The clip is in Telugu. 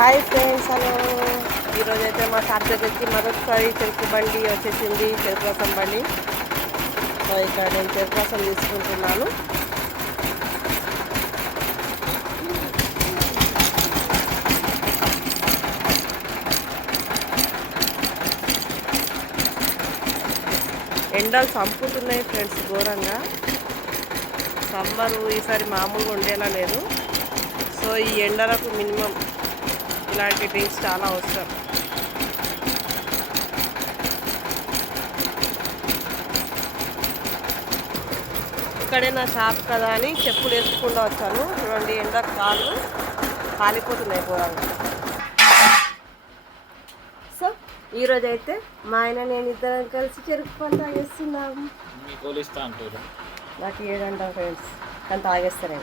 Hi friends, hello. ఈరోజైతే మా సార్ దగ్గరికి మరొకసారి చెరుకు బండి వచ్చేసింది, చెరుకు రసం బండి. సో ఇక్కడ నేను చెరుకు రసం తీసుకుంటున్నాను. ఎండలు చంపుతున్నాయి ఫ్రెండ్స్ ఘోరంగా. సమ్మరు ఈసారి మామూలుగా ఉండేలా లేదు. సో ఈ ఎండలకు మినిమం ఇలాంటి డ్రింక్స్ చాలా అవసరం. ఇక్కడే నా షాప్ కదా అని చెప్పులు వేసుకుంటూ వచ్చాను. చూడండి, ఎండ కాళ్ళు కాలిపోతున్నాయి ఘోరంగా. సో ఈరోజైతే మా ఆయన నేను ఇద్దరం కలిసి చెరుకు పని తాగేస్తున్నాము. నాకు 7 అంటాం ఫ్రెండ్స్, కానీ తాగేస్తాను.